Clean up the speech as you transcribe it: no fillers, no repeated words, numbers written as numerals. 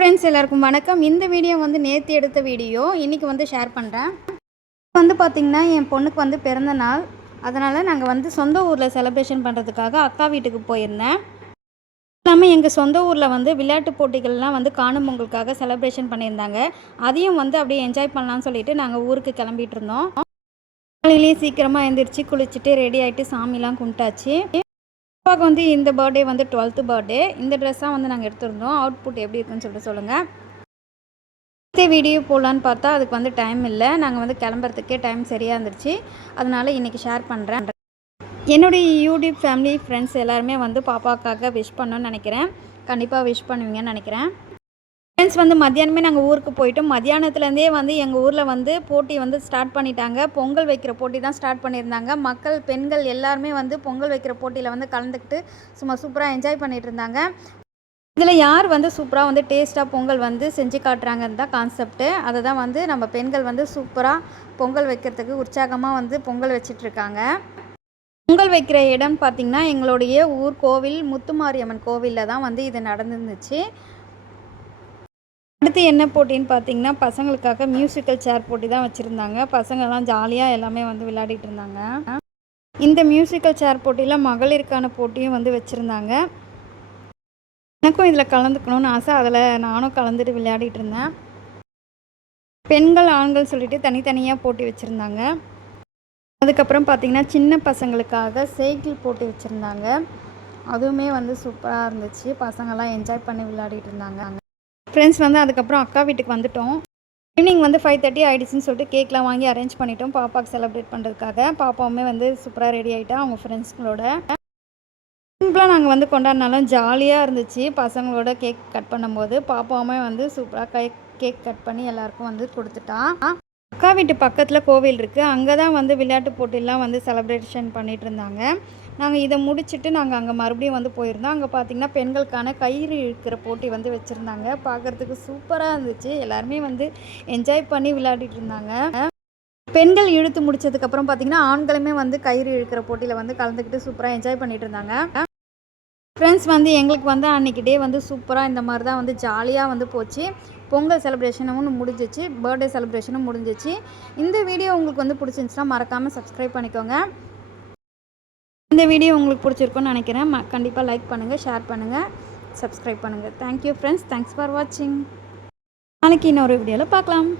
Friends எல்லாருக்கும் வணக்கம். இந்த வீடியோ வந்து நேற்று எடுத்த வீடியோ இன்றைக்கி வந்து ஷேர் பண்ணுறேன். வந்து பார்த்திங்கன்னா என் பொண்ணுக்கு வந்து பிறந்த நாள். அதனால் நாங்கள் வந்து சொந்த ஊரில் செலிப்ரேஷன் பண்ணுறதுக்காக அக்கா வீட்டுக்கு போயிருந்தேன். இல்லாமல் எங்கள் சொந்த ஊரில் வந்து விளையாட்டு போட்டிகள்லாம் வந்து காணும் பொங்கலுக்காக செலிப்ரேஷன் பண்ணியிருந்தாங்க. அதையும் வந்து அப்படியே என்ஜாய் பண்ணலான்னு சொல்லிட்டு நாங்கள் ஊருக்கு கிளம்பிட்டு இருந்தோம். காலையிலேயே சீக்கிரமாக எழுந்திரிச்சு குளிச்சுட்டு ரெடி ஆகிட்டு சாமிலாம் கும்பிட்டாச்சு. அப்பாவுக்கு வந்து இந்த பர்த்டே வந்து 12th பர்த்டே. இந்த ட்ரெஸ்ஸாக வந்து நாங்கள் எடுத்துருந்தோம். அவுட்புட் எப்படி இருக்குன்னு சொல்லிட்டு சொல்லுங்கள். இந்த வீடியோ போடலான்னு பார்த்தா அதுக்கு வந்து டைம் இல்லை. நாங்கள் வந்து கிளம்புறதுக்கே டைம் சரியாக இருந்துச்சு. அதனால் இன்றைக்கி ஷேர் பண்ணுறேன். என்னுடைய யூடியூப் ஃபேமிலி ஃப்ரெண்ட்ஸ் எல்லாருமே வந்து பாப்பாவுக்காக விஷ் பண்ணணும்னு நினைக்கிறேன். கண்டிப்பாக விஷ் பண்ணுவீங்கன்னு நினைக்கிறேன். ஃப்ரெண்ட்ஸ் வந்து மத்தியானமே நாங்கள் ஊருக்கு போயிட்டோம். மத்தியானத்துலேருந்தே வந்து எங்கள் ஊரில் வந்து போட்டி வந்து ஸ்டார்ட் பண்ணிட்டாங்க. பொங்கல் வைக்கிற போட்டி தான் ஸ்டார்ட் பண்ணியிருந்தாங்க. மக்கள் பெண்கள் எல்லாருமே வந்து பொங்கல் வைக்கிற போட்டியில் வந்து கலந்துக்கிட்டு சும்மா சூப்பராக என்ஜாய் பண்ணிகிட்டு இருந்தாங்க. இதில் யார் வந்து சூப்பராக வந்து டேஸ்ட்டாக பொங்கல் வந்து செஞ்சு காட்டுறாங்கன்னு தான் கான்செப்ட்டு. அதை தான் வந்து நம்ம பெண்கள் வந்து சூப்பராக பொங்கல் வைக்கிறதுக்கு உற்சாகமாக வந்து பொங்கல் வச்சிட்ருக்காங்க. பொங்கல் வைக்கிற இடம்னு பார்த்திங்கன்னா எங்களுடைய ஊர் கோவில் முத்துமாரியம்மன் கோவிலில் தான் வந்து இது நடந்துருந்துச்சு. அடுத்து என்ன போட்டின்னு பார்த்தீங்கன்னா பசங்களுக்காக மியூசிக்கல் சேர் போட்டி தான் வச்சுருந்தாங்க. பசங்கள்லாம் ஜாலியாக எல்லாமே வந்து விளையாடிட்டு இருந்தாங்க. இந்த மியூசிக்கல் சேர் போட்டியில் மகளிருக்கான போட்டியும் வந்து வச்சுருந்தாங்க. எனக்கும் இதில் கலந்துக்கணும்னு ஆசை. அதில் நானும் கலந்துட்டு விளையாடிட்டு இருந்தேன். பெண்கள் ஆண்கள் சொல்லிட்டு தனித்தனியாக போட்டி வச்சுருந்தாங்க. அதுக்கப்புறம் பார்த்திங்கன்னா சின்ன பசங்களுக்காக சைக்கிள் போட்டி வச்சுருந்தாங்க. அதுவுமே வந்து சூப்பராக இருந்துச்சு. பசங்கள்லாம் என்ஜாய் பண்ணி விளையாடிட்டு இருந்தாங்க. ஃப்ரெண்ட்ஸ் வந்து அதுக்கப்புறம் அக்கா வீட்டுக்கு வந்துவிட்டோம். ஈவினிங் வந்து 5:30 ஆகிடுச்சின்னு சொல்லிட்டு கேக்லாம் வாங்கி அரேஞ்ச் பண்ணிட்டோம் பாப்பாவுக்கு செலிப்ரேட் பண்ணுறதுக்காக. பாப்பாவுமே வந்து சூப்பராக ரெடி ஆகிட்டா அவங்க ஃப்ரெண்ட்ஸ்களோட. சிம்பிளாக நாங்கள் வந்து கொண்டாடினாலும் ஜாலியாக இருந்துச்சு. பசங்களோட கேக் கட் பண்ணும்போது பாப்பாவுமே வந்து சூப்பராக கேக் கட் பண்ணி எல்லாேருக்கும் வந்து கொடுத்துட்டா. அக்கா வீட்டு பக்கத்தில் கோவில் இருக்குது. அங்கே தான் வந்து விளையாட்டு போட்டிலாம் வந்து செலிப்ரேஷன் பண்ணிகிட்டு இருந்தாங்க. நாங்கள் இதை முடிச்சுட்டு நாங்கள் அங்கே மறுபடியும் வந்து போயிருந்தோம். அங்கே பார்த்திங்கன்னா பெண்களுக்கான கயிறு இழுக்கிற போட்டி வந்து வச்சுருந்தாங்க. பார்க்குறதுக்கு சூப்பராக இருந்துச்சு. எல்லாருமே வந்து என்ஜாய் பண்ணி விளையாடிட்டு இருந்தாங்க. பெண்கள் இழுத்து முடித்ததுக்கப்புறம் பார்த்திங்கன்னா ஆண்களுமே வந்து கயிறு இழுக்கிற போட்டியில் வந்து கலந்துக்கிட்டு சூப்பராக என்ஜாய் பண்ணிகிட்டு இருந்தாங்க. ஃப்ரெண்ட்ஸ் வந்து எங்களுக்கு வந்து அன்றைக்கி டே வந்து சூப்பராக இந்த மாதிரி தான் வந்து ஜாலியாக வந்து போச்சு. பொங்கல் செலிப்ரேஷனும் முடிஞ்சிச்சு, பர்த்டே செலிப்ரேஷனும் முடிஞ்சிச்சு. இந்த வீடியோ உங்களுக்கு வந்து பிடிச்சிருந்துச்சுன்னா மறக்காமல் சப்ஸ்கிரைப் பண்ணிக்கோங்க. இந்த வீடியோ உங்களுக்கு பிடிச்சிருக்குன்னு நினைக்கிறேன். கண்டிப்பாக லைக் பண்ணுங்கள், ஷேர் பண்ணுங்கள், சப்ஸ்கிரைப் பண்ணுங்கள். Thank you friends. தேங்க்ஸ் ஃபார் வாட்சிங். நாளைக்கு இன்னொரு வீடியோவில் பார்க்கலாம்.